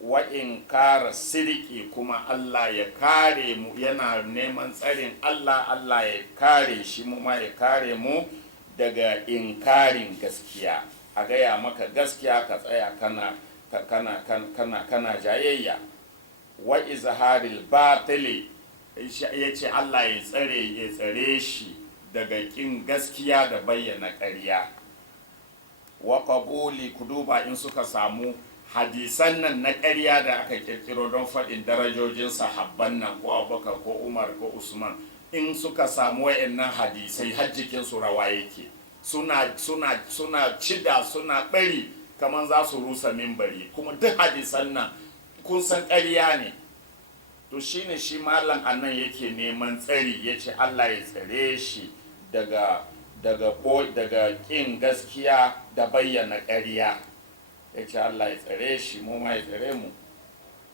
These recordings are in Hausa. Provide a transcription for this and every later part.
wa in kara siliki kuma Allah ya kare mu, yana neman tsarin Allah ya kare shi, mu ma ya kare mu daga inkarin gaskiya. A gaya maka gaskiya ka tsaya kana jayayya. Wa izharil batili, ya ce Allah ya tsare shi daga kin gaskiya da bayyana ƙarya. Wa qabuli, ku duba in suka samu hadisan nan na ƙarya da aka kirkiro don faɗin darajojin sahabban nan ko Abubakar ko Umar ko Usman, in suka samu wayannan hadisai har jikin su rawa yake, suna cida suna bari kamar za su rusa mimbari, kuma duk hadisan nan kun san ƙarya ne. To shine shi malam anan yake neman tsari, yace Allah ya tsare shi daga ƙin gaskiya da bayyana ƙarya. Yace Allah ya tsare shi, mu ma ya tsare mu.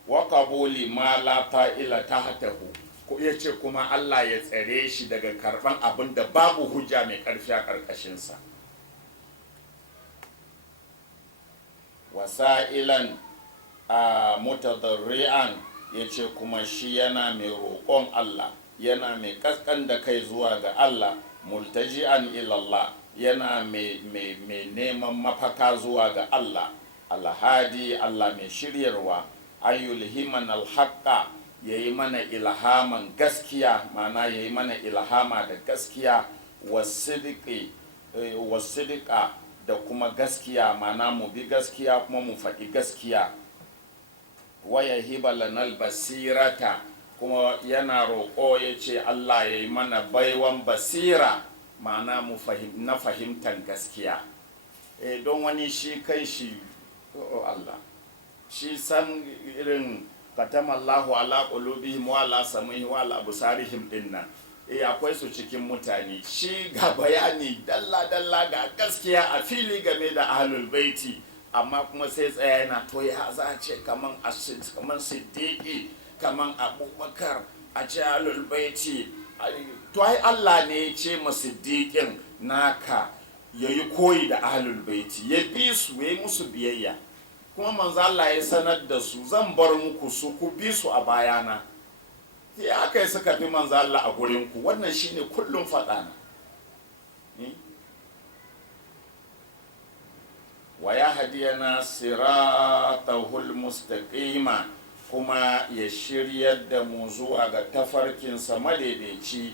Wa qabuli ma la fa'ila tahtahu, ko yace kuma Allah ya tsare shi daga karban abin da babu hujja mai ƙarfi a ƙarƙashin sa. Wasa'ilan mutadarri'an, yace kuma shi yana mai roƙon Allah, yana mai kaskan da kai zuwa ga Allah, multaji'an ilallah, yana mai neman mafaka zuwa ga Allah. Alhadi, Allah mai shiryarwa, ayyulhiman alhaqqa, yayi mana ilhaman gaskiya, mana yayi mana ilhama da gaskiya, wasidqa da kuma gaskiya, mana mu bi gaskiya kuma mu faɗi gaskiya. Waya hiba lanal basirata, kuma yana roƙo yace Allah yayi mana baiwan basira, mana mu na fahimtar gaskiya. Don wani shi kai shi Allah shi san irin katamallahu ala qulubihim wa ala sam'ihim wa ala absarihim dinnan, akwai su cikin mutane. Shi ga bayani dalla ga gaskiya a fili game da ahlul baiti, amma kuma sai tsaya yana to ya za ce kaman siddiqi, kaman abubakar, a ce ahlul baiti. To ai Allah ne ya ce ma siddiqin naka yayi koyi da ahlul baiti, ya bi su, yayi musu biyayya. Kuma manzo Allah ya sanar da su, zan bar muku su, ku bi su a bayana. Ya aka yi suka fi manzo Allah a gurinku? Wannan shine kullum faɗana. Wa ya hadiyana siratahul mustaqima, kuma ya shiryar da mu zuwa ga tafarkinsa madaidaici,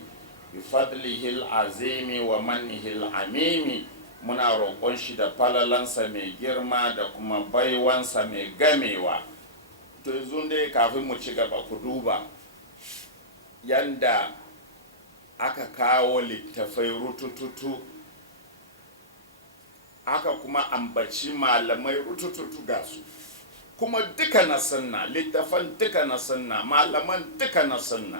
bi fadlihil azimi wa mannihil amimi. Muna roƙon shi da falalansa mai girma da kuma baiwansa mai gamewa. To yanzu dai kafin mu ci gaba, ku duba yanda aka kawo littafai rutututu, aka kuma ambaci malamai rutututu ga su, kuma duka na sunna, littafan duka na sunna, malaman duka na sunna,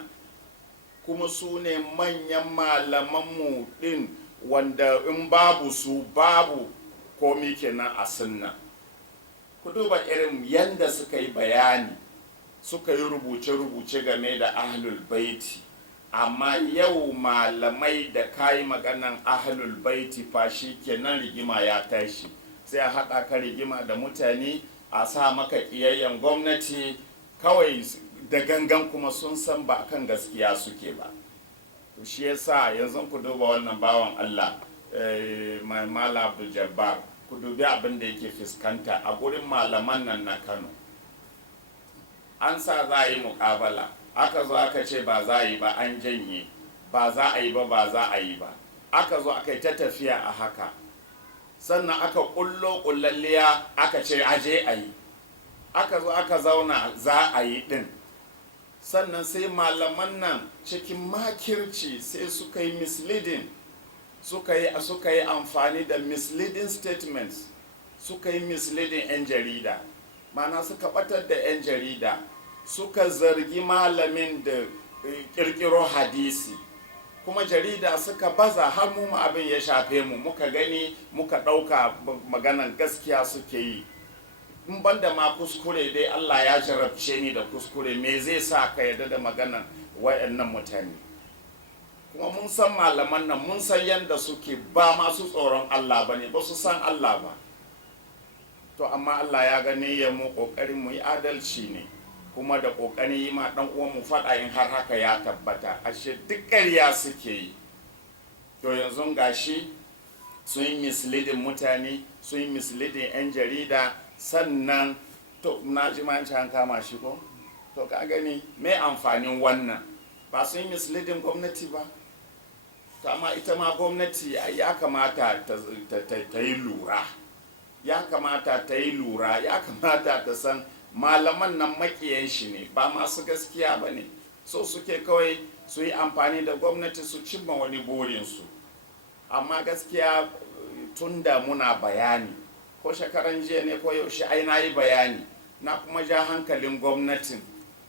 kuma su ne manyan malamanmu ɗin, wanda in babu su babu komi kenan a sunna. Ku duba irin yanda suka yi bayani, suka yi rubuce-rubuce game da ahlul baiti, amma yau malamai da kayi maganan ahlul baiti fa shi kenan rigima ya tashi, sai a haɗa ka rigima da mutane, a sa maka ƙiyayyen gwamnati kawai da gangan, kuma sun san ba kan gaskiya suke ba. To shi yasa yanzu ku duba wannan bawan Allah Malam Abdul Jabbar, ku dubi abin da yake fuskanta a gurin malaman nan na Kano. An sa za a yi muƙabala, aka zo aka ce ba za a yi ba, an janye, ba za a yi ba, aka zo aka yi ta tafiya a haka, sannan aka ƙullalliya aka ce aje a yi, aka zo aka zauna za a yi ɗin. Sannan sai malaman nan cikin makirci sai suka yi misleading, suka yi amfani da misleading statements, suka yi misleading 'yan jarida, mana suka batar da 'yan jarida, suka zargi malamin da kirkiro hadisi, kuma jarida suka baza har mu abin ya shafe mu, muka gani muka ɗauka maganan gaskiya suke yi. In banda ma kuskure dai Allah ya jarabce ni da kuskure, me zai sa ka yarda da maganan wayannan mutane? Kuma mun san malaman nan, mun san yanda suke, ba masu tsoron Allah bane, ba su san Allah ba. to amma Allah ya gani ya mu kokarin mu yi adalci ne, kuma da kokarin yi ma dan uwan mu faɗa in har haka ya tabbata ashe duk ƙarya suke yi. To yanzu gashi sun yi misleading mutane, sun yi misleading 'yan jarida, sannan to na ji ma an kama shi ko, to ka gani me amfanin wannan? Ba sun yi misleading gwamnati ba. To amma ita ma gwamnati ya kamata ta yi lura, ya kamata ta yi lura, ya kamata ta san malaman nan makiyan shi ne, ba masu gaskiya ba ne, so suke kawai su yi amfani da gwamnati su cimma wani burinsu. Amma gaskiya tun da muna bayani, ko shekaran jiya ne ko yaushe ai na yi bayani, na kuma ja hankalin gwamnatin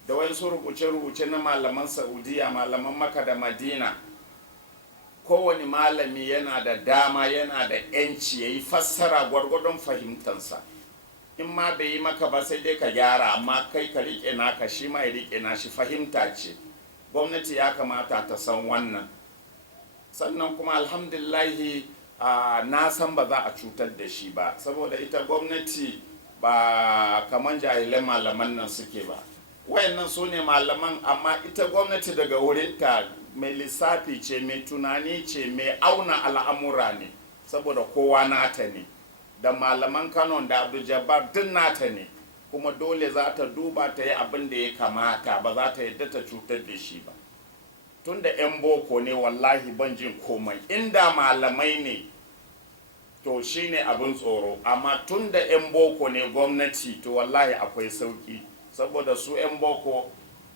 da wasu rubuce-rubuce na malaman Saudiya, malaman Makka da Madina. Kowane malami yana da dama, yana da 'yanci ya yi fassara gwargwadon fahimtansa. In ma bai yi maka ba sai dai ka gyara, amma kai ka riƙe naka, shi ma ya riƙe nashi, fahimta ce. Gwamnati ya kamata ta san wannan. Sannan kuma alhamdulillahi na san ba za a cutar da shi ba, saboda ita gwamnati ba kaman jahilan malaman nan suke ba. Wayannan su ne malaman, amma ita gwamnati daga wurinta mai lissafi ce, mai tunani ce, mai auna al'amura ne, saboda kowa nata ne, da malaman Kano da Abdul Jabbar duk nata ne, kuma dole za ta duba ta yi abin da ya kamata, ba za ta yadda ta cutar da shi ba. Tunda 'yan boko ne wallahi ban jin komai, inda malamai ne to shine abin tsoro, amma tunda 'yan boko ne gwamnati to wallahi akwai sauki, saboda su 'yan boko,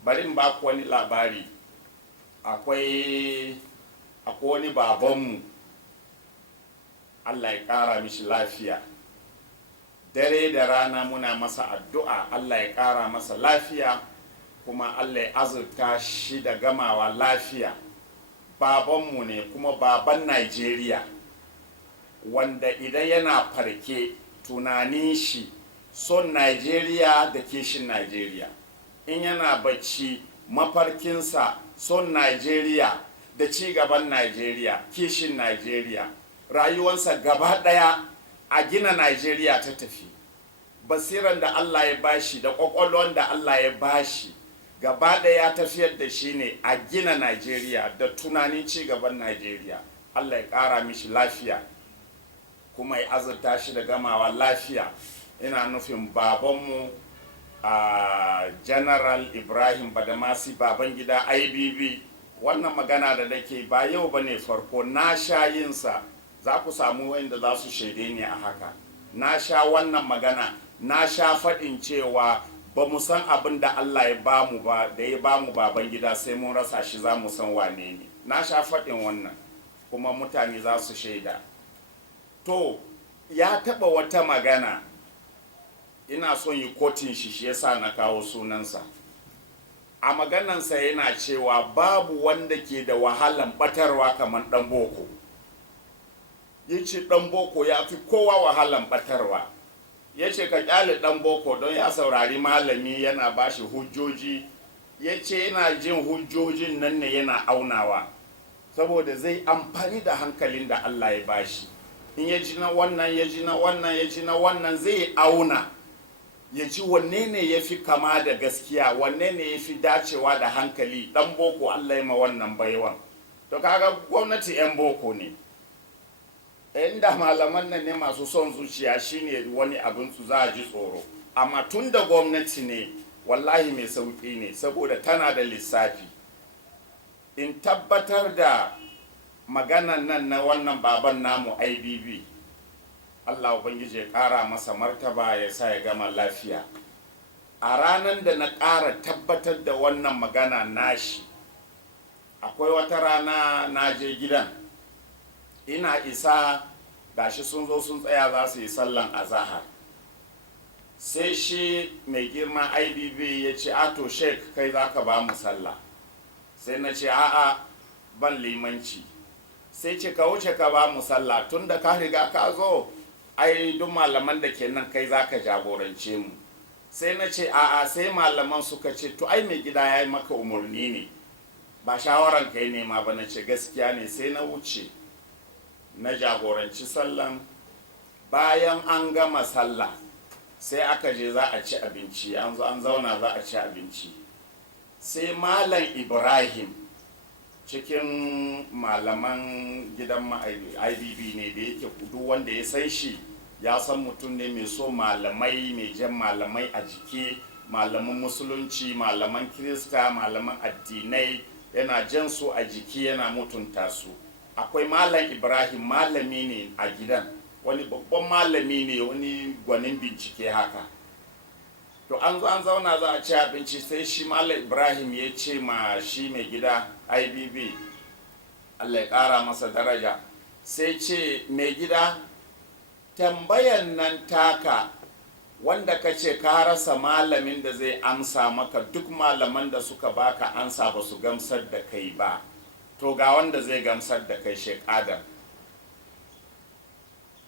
bari in ba ku wani labari. Akwai wani babanmu, Allah ya ƙara mishi lafiya, dare da rana muna masa addu'a Allah ya ƙara masa lafiya, kuma Allah ya azurta shi da gamawa lafiya. Babanmu ne kuma baban Najeriya, wanda idan yana farke tunanin shi son Najeriya da kishin Najeriya. In yana bacci mafarkinsa son Najeriya da ci gaban Najeriya, kishin Najeriya. Rayuwarsa gaba ɗaya a gina Najeriya ta tafi. Basiran da Allah ya bashi da ƙwaƙwalwan da Allah ya bashi gaba ɗaya tafiyar da shi ne a gina Najeriya da tunanin ci gaban Najeriya. Allah ya ƙara mishi lafiya, kuma ya azurta shi da gamawa lafiya. Ina nufin babanmu a General Ibrahim Badamasi Babangida IBB. Wannan magana da nake ba yau bane farko, na sha yinsa, za ku samu wanda za su shaide ni a haka. Na sha wannan magana, na sha faɗin cewa ba mu san abin da Allah ya bamu ba, da ya bamu Babangida sai mun rasa shi za mu san wane ne. Na sha faɗin wannan, kuma mutane za su shaida. To ya taɓa wata magana, ina son yi kotin shi yasa na kawo sunansa. A maganansa yana cewa babu wanda ke da wahalan batarwa kamar ɗan boko. Ya ce ɗan boko ya fi kowa wahalan batarwa. Ya ce ka ƙyale ɗan boko don ya saurari malami yana bashi hujjoji. Ya ce yana jin hujjojin nan ne yana aunawa, saboda zai amfani da hankalin da Allah ya bashi. In ya ji na wannan, ya ji na wannan, ya ji na wannan, zai auna ya ji wanne ne ya fi kama da gaskiya, wanne ne ya fi dacewa da hankali. Dan boko Allah ya ma wannan baiwan. To kaga gwamnati 'yan boko ne. Inda malaman nan ne masu son zuciya shine wani abin su za a ji tsoro, amma tun da gwamnati ne wallahi mai sauƙi ne, saboda tana da lissafi. In tabbatar da maganan nan na wannan baban namu IBB, Allah Ubangiji ya ƙara masa martaba, ya sa ya gama lafiya. A ranar da na ƙara tabbatar da wannan magana nashi, akwai wata rana na je gidan, ina isa gashi sun zo sun tsaya za su yi sallan azahar. Sai shi mai girma IBB ya ce, ato sheik kai za ka ba mu sallah. Sai na ce a'a ban limanci. Sai ce ka wuce ka ba mu sallah, tun da ka riga ka zo ai duk malaman da ke nan kai za ka jagorance mu. Sai na ce a'a, sai malaman suka ce to ai mai gida ya yi maka umarni ne, ba shawaran kai ne ma ba. Na ce gaskiya ne. Sai na wuce na jagoranci sallan. Bayan an gama sallah sai aka je za a ci abinci, an zauna za a ci abinci, sai malam Ibrahim cikin malaman gidan IBB ne da yake duk wanda ya san shi ya san mutum ne mai so malamai, mai jan malamai a jiki, malaman musulunci, malaman kirista, malaman addinai, yana jan su a jiki, yana mutunta su. Akwai malam Ibrahim, malami ne a gidan, wani babban malami ne, wani gwanin bincike haka. To an zauna za a ci abinci, sai shi malam Ibrahim ya ce ma shi mai gida IBB, Allah ya ƙara masa daraja, sai ce mai gida, tambayan nan taka wanda ka ce ka rasa malamin da zai amsa maka, duk malaman da suka baka ansa ba su gamsar da kai ba, to ga wanda zai gamsar da kai, Sheikh Adam.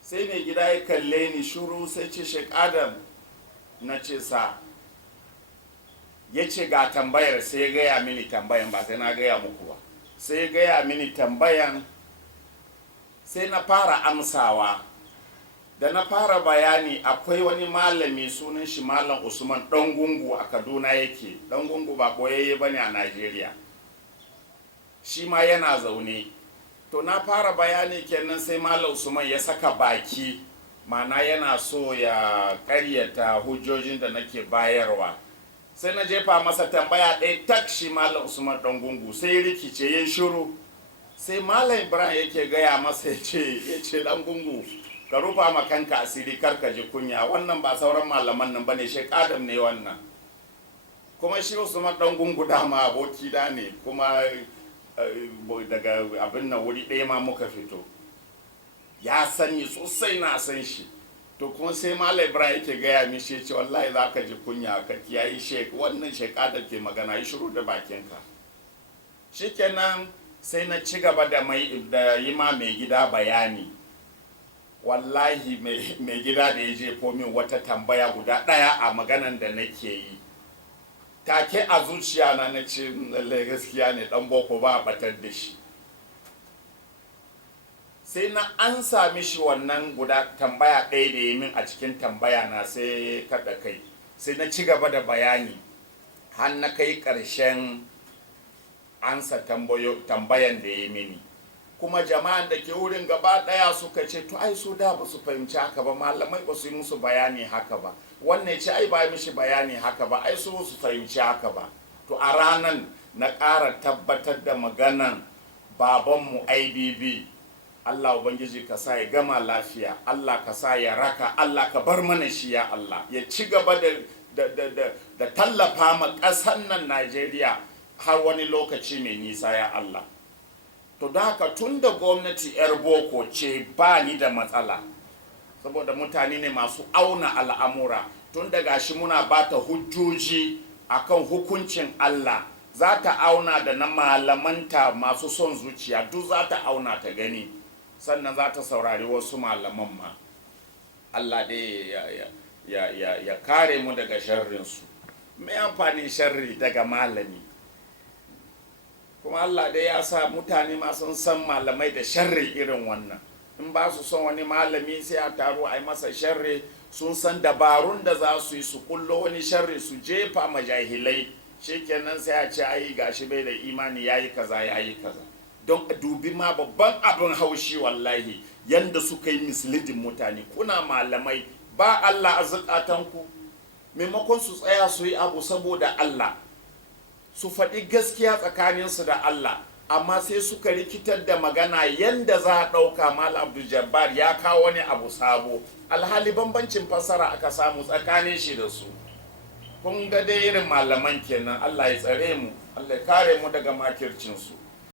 Sai mai gida ya kalle ni shuru, sai ce Sheikh Adam, na ce sa, ya ce ga tambayar, sai ya gaya mini tambayan, ba sai na gaya muku ba, sai ya gaya mini tambayan, sai na fara amsawa. Da na fara bayani, akwai wani malami sunan shi Malam Usman Ɗangungu a Kaduna yake. Ɗangungu ba ɓoyayye ba ne a Najeriya, shi ma yana zaune. To na fara bayani kenan, sai Malam Usman ya saka baki, mana yana so ya ƙaryata hujjojin da nake bayarwa. Sai na jefa masa tambaya ɗaya tak, shi Malam Usman Ɗangungu sai rikice ya shiru. Sai Malam Ibrahim yake gaya masa, ya ce Ɗangungu, ka rufa ma kanka asiri, kar ka ji kunya, wannan ba sauran malaman nan bane, Sheikh Adam ne wannan. Kuma shi Usman Ɗangungu dama aboki da ne, kuma daga abin nan wuri ɗaya ma muka fito, ya sani sosai, na san shi. To kuma sai Malam Ibrahim yake gaya mishi, ya ce wallahi za ka ji kunya, ka kiyayi Sheikh, wannan Sheikh Adam ke magana, yi shiru da bakinka. Shikenan sai na ci gaba da yi ma mai gida bayani. Wallahi mai gida da ya jefo min wata tambaya guda ɗaya a maganan da nake yi, take a zuciya na ce lallai gaskiya ne, ɗan boko ba a batar da shi. Sai na an sami shi wannan guda tambaya ɗaya da ya min a cikin tambaya na, sai kaɗa kai, sai na ci gaba da bayani har na kai ƙarshen ansa tambayan da ya mini. Kuma jama'an da ke wurin gaba daya suka ce, to ai su da ba su fahimci haka ba, malamai ba su yi musu bayani haka ba, wannan ce ai ba mishi bayani haka ba, ai su fahimci haka ba. To a ranan na ƙara tabbatar da maganan babanmu IBB, Allah Ubangiji ka sa ya gama lafiya, Allah ka sa ya raka, Allah ka bar mana shi ya Allah, ya ci gaba da tallafa ma ƙasar nan Najeriya har wani lokaci mai nisa ya Allah. To da haka tun da gwamnati 'yar boko ce, ba ni da matsala, saboda mutane ne masu auna al'amura. Tun da gashi muna ba ta hujjoji akan hukuncin Allah, za ta auna da na malamanta masu son zuciya, duk za ta auna ta gani, sannan za ta saurari wasu malaman ma. Allah dai ya kare mu daga sharrinsu. Me amfanin sharri daga malami? Kuma Allah dai ya sa mutane ma sun san malamai da sharri irin wannan. In ba su son wani malami sai a taro a yi masa sharri, sun san dabarun da za su yi su kullo wani sharri su jefa ma jahilai, shikenan sai a ce ai gashi bai da imani, yayi kaza yayi kaza. Don a dubi ma babban abin haushi wallahi, yanda suka yi mislidin mutane. Kuna malamai, ba Allah a zukatanku, maimakon su tsaya su yi abu saboda Allah, su faɗi gaskiya tsakaninsu da Allah, amma sai suka rikitar da magana yanda za a ɗauka Malam Abdul Jabbar ya kawo wani abu sabo, alhali bambancin fasara aka samu tsakanin shi da su. Kun ga dai irin malaman kenan. Allah ya tsare mu, Allah ya kare mu daga makircinsu.